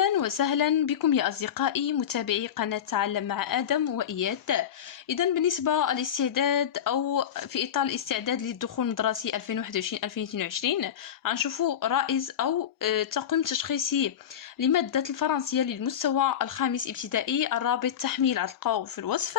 أهلا وسهلا بكم يا أصدقائي متابعي قناة تعلم مع آدم وإياد. إذا بالنسبة للاستعداد أو في إطار الاستعداد للدخول الدراسي 2021-2022 غنشوفوا رائز أو تقويم تشخيصي لمادة الفرنسية للمستوى الخامس ابتدائي، الرابط تحميل غتلقاوه في الوصف.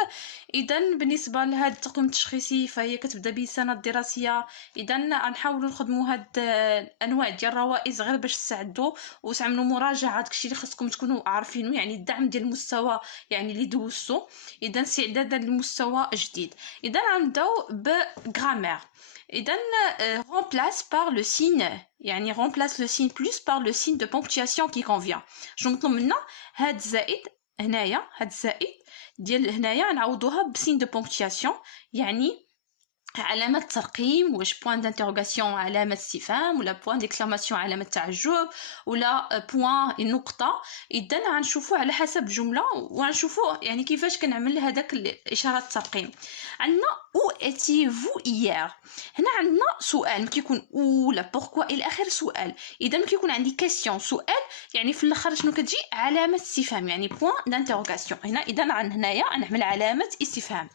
إذا بالنسبة لهذا التقويم التشخيصي فهي كتبدا بالسنة الدراسية. إذا غنحاولوا نخدموا هاد الأنواع ديال الروائز غير باش تساعدوا وتعملوا مراجعه داكشي اللي خاصكم تكونوا عارفينه، يعني الدعم ديال المستوى يعني اللي دوزتو. اذا استعدادا للمستوى جديد. اذا غنبداو بغرامير. اذا remplace par le signe، يعني remplace le signe plus par le signe de ponctuation qui convient. شنو مطلوب منا؟ هاد الزائد هنايا، هاد الزائد ديال هنايا نعوضوها بسين دو بونكتياسيون، يعني علامة ترقيم، واش بوان دانتيروغاسيون علامة استفهام، ولا بوان ديكلاماسيون علامة تعجب، ولا بوان نقطة. إذا غنشوفوا على حسب الجملة وغنشوفوا يعني كيفاش كنعمل هذاك الإشارة الترقيم. عندنا او اتي فو ايير، هنا عندنا سؤال كيكون ولا بوركوا الى اخر سؤال. اذا كيكون عندي كاستيون سؤال، يعني في الاخر شنو كتجي؟ علامة استفهام، يعني بوان دانتيروغاسيون. هنا اذا هنايا غنعمل علامة استفهام.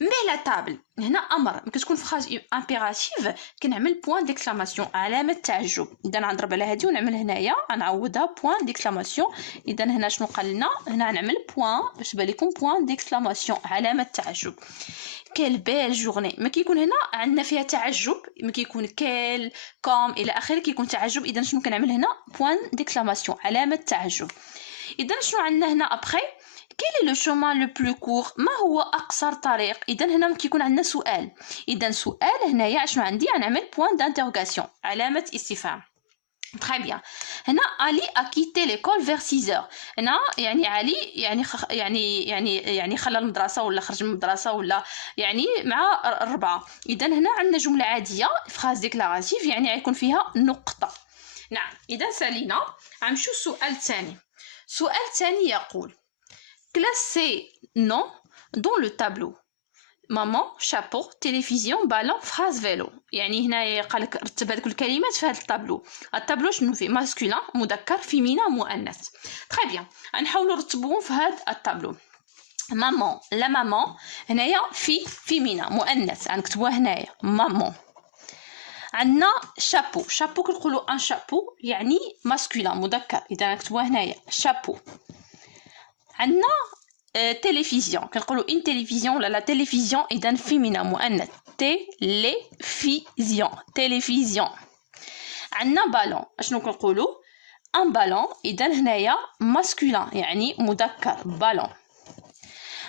مي لا تابل هنا امر، ملي كتكون فراز امبيراتيف كنعمل بوين ديكلاماسيون علامه تعجب. اذا غنضرب على هذه ونعمل هنايا غنعوضها بوين ديكلاماسيون. اذا هنا شنو قال لنا؟ هنا غنعمل بوين باش تبان لكم بوين ديكلاماسيون علامه تعجب. كيل بيل جورني، ما كيكون هنا عندنا فيها تعجب، ما كيكون كيل كوم الى اخره كيكون تعجب. اذا شنو كنعمل هنا؟ بوين ديكلاماسيون علامه تعجب. اذا شنو عندنا هنا ابخي؟ quel est le chemin le plus court؟ ما هو اقصر طريق؟ اذا هنا كيكون عندنا سؤال. اذا سؤال هنايا شنو عندي؟ غنعمل بوين دانتيروغاسيون علامه استفهام. تري بيان. هنا علي a quitté l'école vers 6h. هنا يعني علي يعني خلى المدرسه ولا خرج من المدرسه ولا يعني مع 4. اذا هنا عندنا جمله عاديه فراز ديكلاراتيف، يعني غيكون فيها نقطه. نعم. اذا سالينا غنمشيو السؤال الثاني. السؤال الثاني يقول classer non dans le tableau. maman, chapeau, télévision, ballon, phrase vélo. يعني هنا قالك رتب هذوك الكلمات في هذا الطابلو. الطابلو شنو فيه؟ ماسكولين، مذكر، فيمينا، مؤنث. تري بيان. غنحاولوا نرتبوهم في هذا الطابلو. مامون، لا مامون هنايا فيمينا مؤنث، غنكتبوها هنايا مامون. عندنا شابو، شابو كنقولوا ان شابو يعني ماسكولين مذكر، اذا غنكتبوها هنايا شابو. عندنا تلفزيون كنقولوا ان تلفزيون ولا لا تلفزيون، اذا فيمينا مؤنث تلفزيون تلفزيون. عندنا بالون، اشنو كنقولوا؟ ان بالون، اذا هنايا ماسكولين يعني مذكر بالون.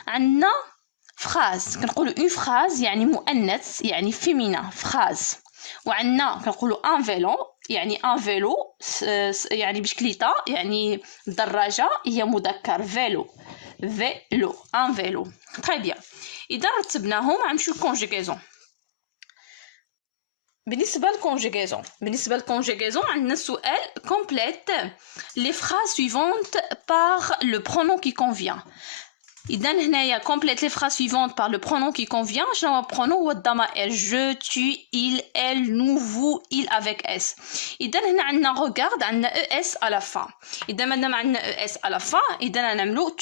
عندنا فراز كنقولوا اون فراز يعني مؤنث يعني فيمينا فراز. وعندنا كنقولوا ان فيلون يعني ان فيلو يعني بشكليته يعني دراجه هي مذكر فيلو فيلو ان فيلو. تري بيان. اذا رتبناهم غنمشيو للكونجيغيزون. بالنسبه للكونجيغيزون عندنا السؤال كومبليت لي فراز سويفونت بار لو برونون كي كونفيان. اذا هنايا كومبليت لي فراز سويفونت بار لو برونون كي كونفيان. شنو هو برونون؟ هو الضمائر جو tu il elle nous vous il avec s. اذا هنا عندنا regarde عندنا es à la fin. اذا مادام عندنا es à la fin اذا نعملو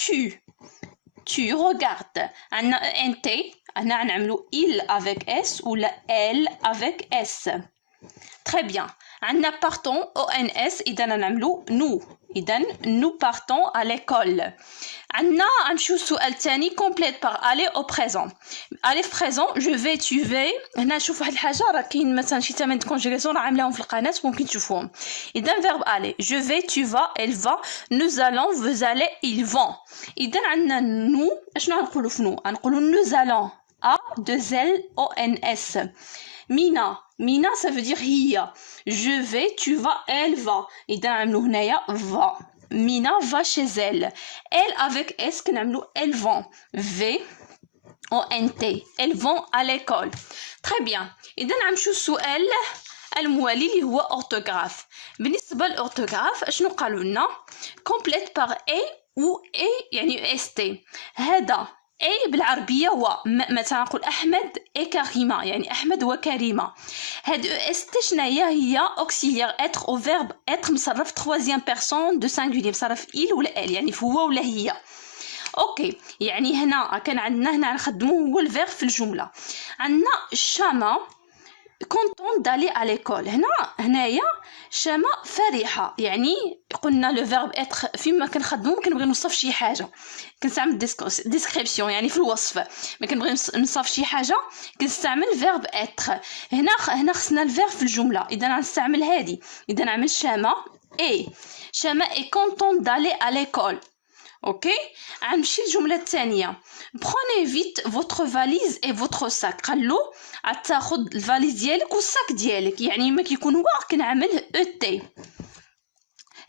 tu regardes. عندنا ent هنا نعملو il avec s ولا elle avec s. très bien. عندنا partons ons اذا نعملو nous. اذا nous partons à l'école. عندنا غنمشيو السؤال الثاني كومبليت بار aller au présent. aller في présent je vais tu vais. هنا شوف واحد الحاجه، راه كاين مثلا شي تمارين كونجيغاسيون راه عاملاهم في القناه ممكن تشوفوهم. اذا فيرب aller je vais tu vas elle va nous allons vous allez ils vont. اذا عندنا nous اشنو غنقولوا في nous؟ غنقولوا nous allons a 2 l o n s. Mina ça veut dire هي. je vais tu vas elle va. اذا نعملوا هنايا va. Mina va chez elle. Elle avec S كنعملوا elles vont. V O N T. Elles vont à l'école. Très bien. إذا نمشيو السؤال الموالي اللي هو orthographe. بالنسبة للأورتوغراف اشنو قالوا لنا؟ complète par A ou A يعني ST. هذا اي بالعربيه مثلا نقول احمد اي كريمه، يعني احمد وكريمه. هاد او اس تي شناهي؟ هي اوكسيليير اتر او فيرب اتر مصرف تخوازيام بيرسون دو سانغولير، مصرف il ولا ال، يعني في هو ولا هي. اوكي، يعني هنا كان عندنا هنا نخدمو هو الفيرب في الجمله. عندنا شاما كونطون دالي على ليكول. هنايا شاما فرحه، يعني قلنا لو فيرب اتر فيما كنخدمو كنبغي نوصف شي حاجه كنستعمل ديسكريبسيون، يعني في الوصف. ما كنبغي نوصف شي حاجه كنستعمل فيرب اتر. هنا خصنا الفيرب في الجمله، اذا غنستعمل هادي. اذا نعمل شاما اي كونطون دالي على ليكول. اوكي، غنمشي للجمله الثانيه. بروني فيت فوتر فاليز اي فوتر ساك. قالو غتاخد الفاليز ديالك والساك ديالك، يعني ما كيكون هو كنعمل او تي.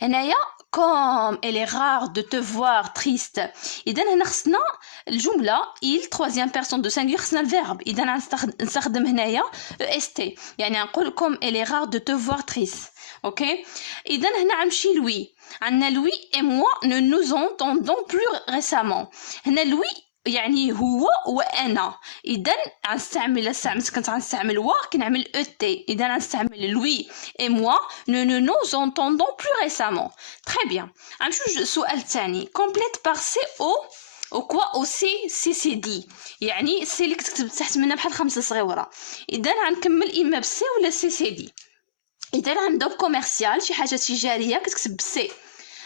هنايا comme elle est rare de te voir triste. اذا هنا خصنا الجمله il troisième personne de singulier، خصنا الفيرب. اذا نستخدم هنايا est، يعني نقول comme elle est rare de te voir triste. اوكي، اذا هنا غنمشي لوي. عندنا لوي et moi ne nous entendons plus récemment. هنا لوي يعني هو وانا. اذا غنستعمل كنت غنستعمل وا كنعمل او تي. اذا غنستعمل لوي et moi ne nous entendons plus récemment. très bien. غنمشيو للسؤال الثاني. complète par c او كوا او سي سي دي، يعني سي اللي كتكتب تحت منها بحال خمسه صغيوره. اذا غنكمل اما بالسي ولا سي سي دي. اذا غنبداو بكوميرسيال، شي حاجه تجاريه كتكتب بالسي.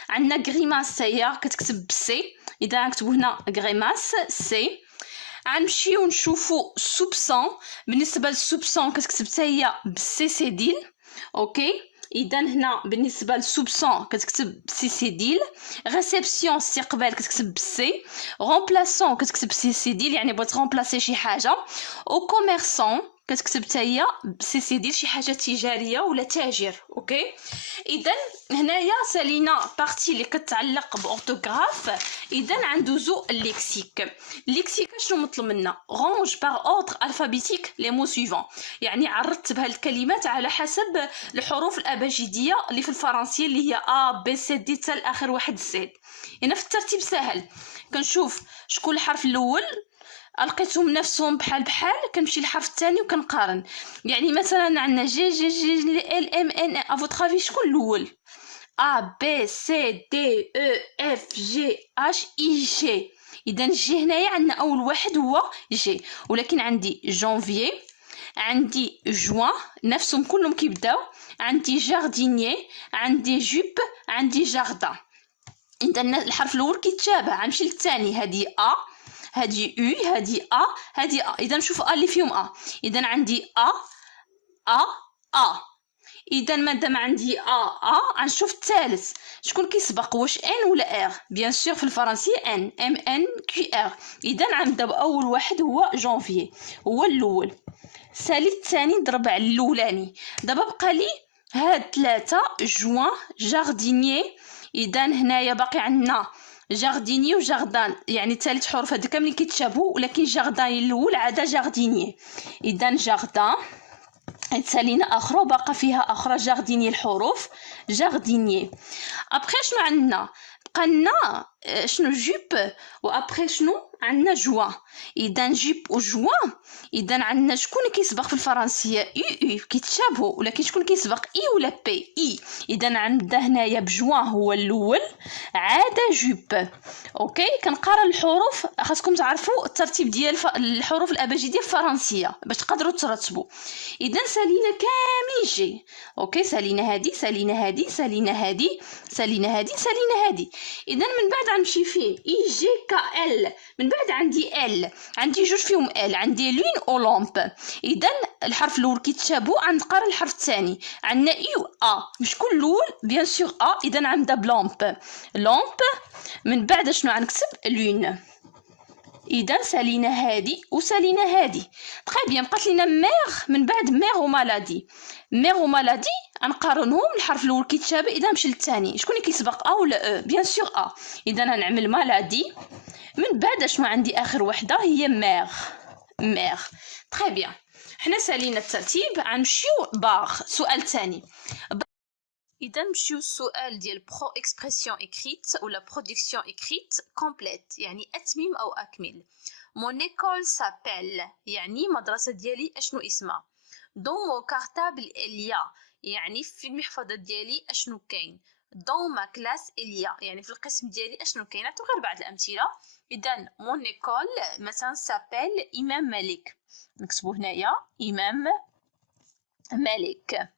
عندنا غريماس هي كتكتب بالسي. اذا نكتبوا هنا غريماس سي. غنمشيو نشوفوا سوبسون. بالنسبه للسوبسون كتكتب حتى هي بالسي سي ديل. اوكي، اذا هنا بالنسبه للسوبسون كتكتب سي سي ديل. ريسبسيون استقبال كتكتب بالسي. رومبلاسون كتكتب سي سي ديل، يعني بغيت رومبلاسي شي حاجه. او كوميرسون كتكتب حتى هي سي سي ديال شي حاجه تجاريه ولا تاجر. اوكي، اذا هنايا سالينا بارتي اللي كتعلق باورتوغراف. اذا غندوزو الليكسيك. الليكسيك شنو مطلوب منا؟ رونج بار اوردر الفابيتيك لي مو سويفون، يعني عرضت بها الكلمات على حسب الحروف الابجديه اللي في الفرنسيه اللي هي ا بي سي دي حتى لاخر واحد زد. هنا في الترتيب سهل، كنشوف شكون الحرف الاول لقيتهم نفسهم بحال كنمشي للحرف الثاني وكنقارن. يعني مثلا عندنا جي جي جي ال ام ان افوترافي شكون الاول؟ ا بي سي دي او اف جي اش اي جي. اذا جي هنايا عندنا اول واحد هو جي، ولكن عندي جانفيي، عندي جوان، نفسهم كلهم كيبداو. عندي جاردينيي، عندي جوب، عندي جاردان. اذا الحرف الاول كيتشابه. غنمشي للثاني، هذه ا، هادي او، هادي ا، هادي ا. اذا نشوف ا اللي فيهم ا. اذا عندي ا. اذا مادام عندي غنشوف الثالث شكون كيسبق، واش ان ولا ار؟ بيان سور في الفرنسيه ان، ام ان كي ار. اذا غنبدا باول واحد هو جانفيي، هو الاول. سالي الثاني ضرب على الاولاني. دابا بقى لي هاد ثلاثه، جوان، جاردينيي. اذا هنايا باقي عندنا جارديني وجاردان، يعني ثالث حروف هاد كاملين كيتشابهوا، ولكن جاردان الاول عدا جارديني. اذا جاردان تسالينا اخرى باقا فيها اخرى جارديني الحروف جارديني. ابخي شنو عندنا؟ بقى لنا شنو جوب، وابخي شنو عندنا جوان. اذا جيب وجوان. اذا عندنا شكون كيسبق في الفرنسيه؟ اي كيتشابهوا، ولكن شكون كيسبق اي ولا بي؟ اي. اذا عندنا هنايا بجوان هو الاول عاد جوب. اوكي، كنقرا الحروف. خاصكم تعرفوا الترتيب ديال الحروف الابجديه الفرنسيه باش تقدروا ترتبوا. اذا سالينا كاملين جي. اوكي، سالينا هادي، سالينا هادي، سالينا هادي، سالينا هادي، سالينا هادي. اذا من بعد غنمشي فيه اي جي كا ال. من بعد عندي ال، عندي جوج فيهم ال، عندي لين او لامب. اذا الحرف الاول كيتشابهوا، غنقرا الحرف الثاني. عندنا اي و ا، شكون الاول؟ بيان سور ا. اذا غنبدا بلامب، لامب. من بعد شنو غنكتب؟ لين. اذا سالينا هادي وسالينا هادي. تري بيان. بقات لينا ميغ. من بعد ميغ ومالادي. ميغ ومالادي غنقارنهم، الحرف الاول كيتشابه. اذا نمشي للثاني، شكون اللي كيسبق ا ولا او؟ بيان سور ا. اذا غنعمل مالادي. من بعد شنو عندي اخر وحده؟ هي ميغ. ميغ. تري بيان. حنا سالينا الترتيب. غنمشيو باغ. سؤال ثاني. اذا نمشيو للسؤال ديال برو اكسبرسيون اكريت ولا برودكسيون اكريت كومبليت، يعني اتمم او اكمل. مون ايكول سابيل، يعني مدرسه ديالي اشنو اسمها. دون مو كارتابل اليا، يعني في المحفظه ديالي اشنو كاين. دون ما كلاس اليا، يعني في القسم ديالي اشنو كاين. نعطيو غير بعض الامثله. اذا مون ايكول مثلا سابيل امام مالك، نكتبو هنايا امام مالك.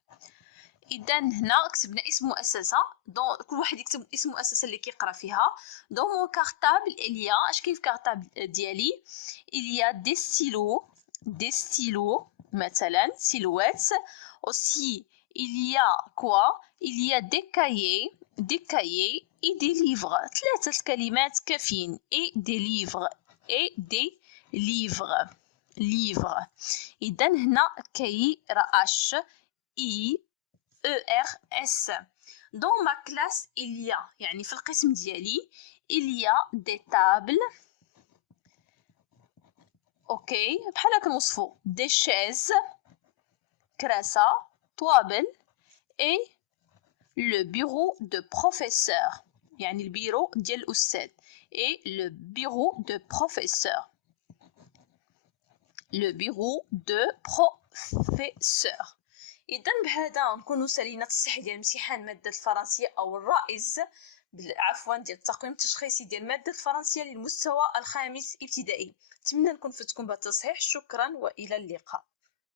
اذا هنا كتبنا اسم مؤسسه، دون كل واحد يكتب اسم المؤسسه اللي كيقرا فيها. دون مون كارطابل اليا، اش كاين في كارطابل ديالي؟ اليا دي ستيلو مثلا سيلوات. aussi il y a quoi؟ il y a des cahiers et des livres. ثلاثه كلمات كافيين. et des livres et des livres. اذا هنا كاي راش اي ERS. Dans ma classe, il y a, يعني في القسم ديالي il y a des tables. اوكي بحال هكا نوصفو des chaises كراسة طوابل et le bureau de professeur، يعني البيرو ديال الأستاذ et le bureau de professeur. le bureau de professeur. اذا بهذا نكونوا سالينا التصحيح ديال امتحان ماده الفرنسيه او الرائز عفوا ديال التقويم التشخيصي ديال ماده الفرنسيه للمستوى الخامس ابتدائي. نتمنى نكون فتكم بهذا التصحيح. شكرا والى اللقاء.